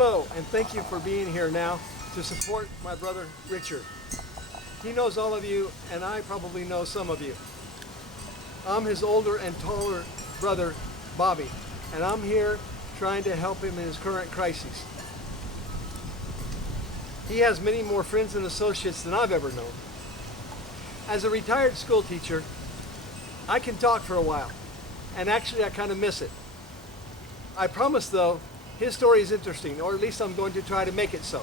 Hello, and thank you for being here now to support my brother Richard. He knows all of you, and I probably know some of you. I'm his older and taller brother, Bobby, and I'm here trying to help him in his current crises. He has many more friends and associates than I've ever known. As a retired school teacher, I can talk for a while, and actually I kind of miss it. I promise though, his story is interesting, or at least I'm going to try to make it so.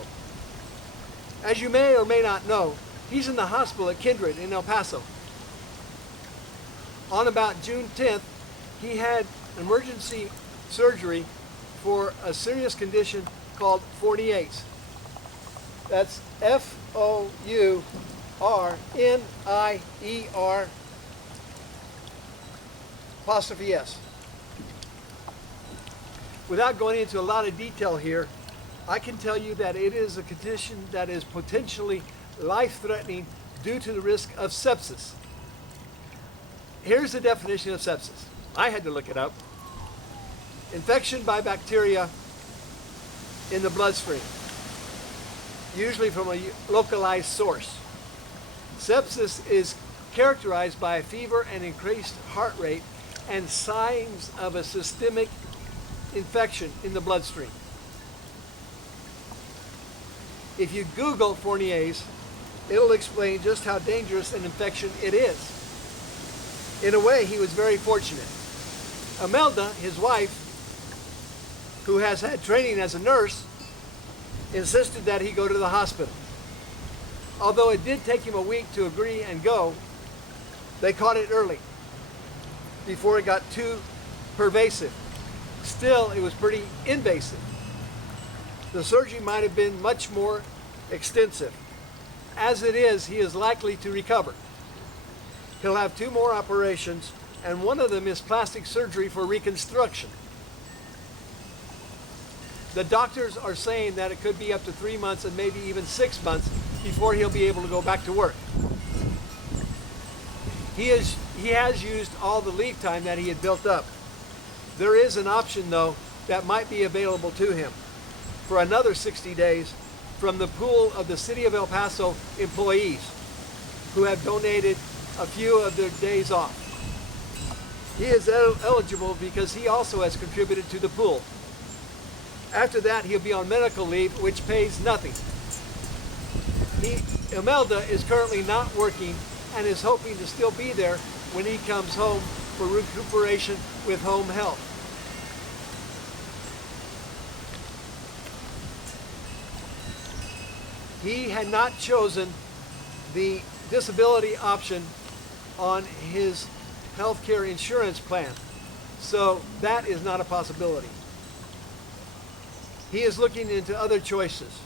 As you may or may not know, he's in the hospital at Kindred in El Paso. On about June 10th, he had emergency surgery for a serious condition called Fournier's. That's Fournier apostrophe S. Without going into a lot of detail here, I can tell you that it is a condition that is potentially life-threatening due to the risk of sepsis. Here's the definition of sepsis. I had to look it up. Infection by bacteria in the bloodstream, usually from a localized source. Sepsis is characterized by a fever and increased heart rate and signs of a systemic infection in the bloodstream. If you Google Fournier's, it'll explain just how dangerous an infection it is. In a way, he was very fortunate. Imelda, his wife, who has had training as a nurse, insisted that he go to the hospital. Although it did take him a week to agree and go, they caught it early, before it got too pervasive. Still, it was pretty invasive. The surgery might have been much more extensive. As it is, he is likely to recover. He'll have 2 more operations, and one of them is plastic surgery for reconstruction. The doctors are saying that it could be up to 3 months and maybe even 6 months before he'll be able to go back to work. He has used all the leave time that he had built up. There is an option, though, that might be available to him for another 60 days from the pool of the City of El Paso employees who have donated a few of their days off. He is eligible because he also has contributed to the pool. After that, he'll be on medical leave, which pays nothing. Imelda is currently not working and is hoping to still be there when he comes home for recuperation with home health. He had not chosen the disability option on his health care insurance plan, so that is not a possibility. He is looking into other choices.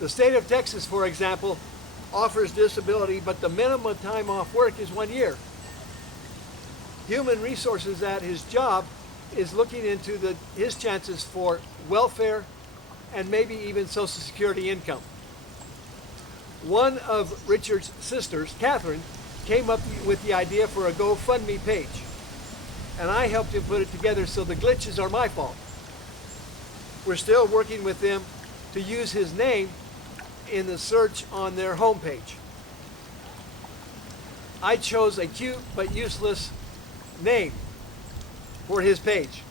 The state of Texas, for example, offers disability, but the minimum time off work is 1 year. Human Resources at his job is looking into his chances for welfare and maybe even Social Security income. One of Richard's sisters, Catherine, came up with the idea for a GoFundMe page, and I helped him put it together, so the glitches are my fault. We're still working with them to use his name in the search on their homepage. I chose a cute but useless name for his page.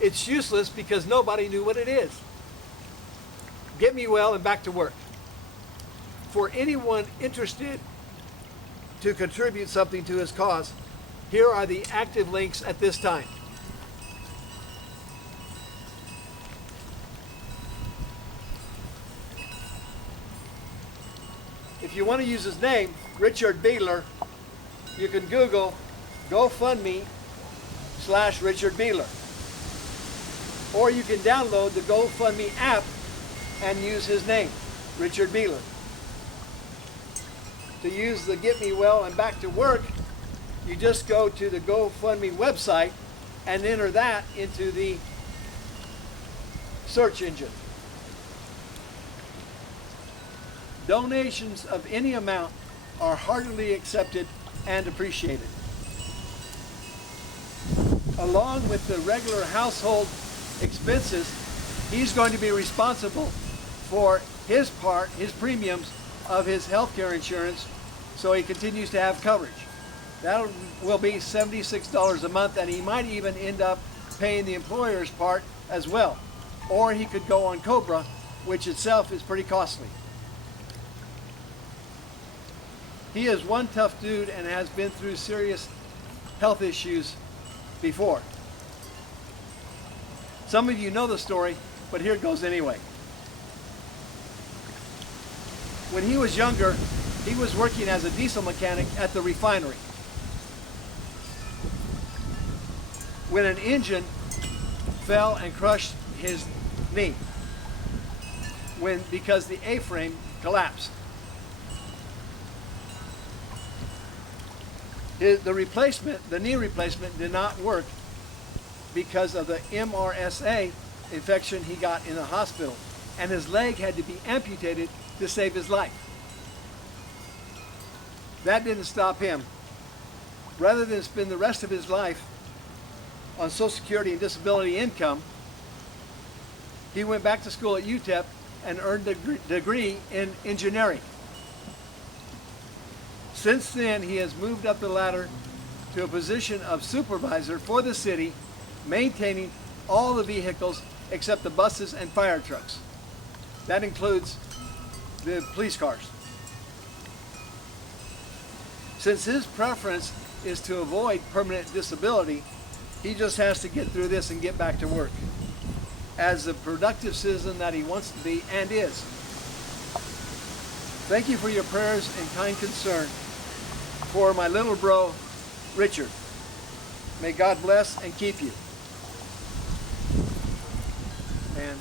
It's useless because nobody knew what it is. Get me well and back to work. For anyone interested to contribute something to his cause, here are the active links at this time. If you want to use his name, Richard Boehler, you can Google GoFundMe/Richard Boehler. Or you can download the GoFundMe app and use his name, Richard Boehler. To use the Get Me Well and Back to Work, you just go to the GoFundMe website and enter that into the search engine. Donations of any amount are heartily accepted and appreciated. Along with the regular household expenses, he's going to be responsible for his part, his premiums of his health care insurance, so he continues to have coverage. That will be $76 a month, and he might even end up paying the employer's part as well. Or he could go on COBRA, which itself is pretty costly. He is one tough dude and has been through serious health issues before. Some of you know the story, but here it goes anyway. When he was younger, he was working as a diesel mechanic at the refinery when an engine fell and crushed his knee because the A-frame collapsed. The knee replacement did not work because of the MRSA infection he got in the hospital, and his leg had to be amputated to save his life. That didn't stop him. Rather than spend the rest of his life on Social Security and disability income, he went back to school at UTEP and earned a degree in engineering. Since then, he has moved up the ladder to a position of supervisor for the city, maintaining all the vehicles except the buses and fire trucks. That includes the police cars. Since his preference is to avoid permanent disability, he just has to get through this and get back to work as the productive citizen that he wants to be and is. Thank you for your prayers and kind concern for my little bro, Richard. May God bless and keep you. Man.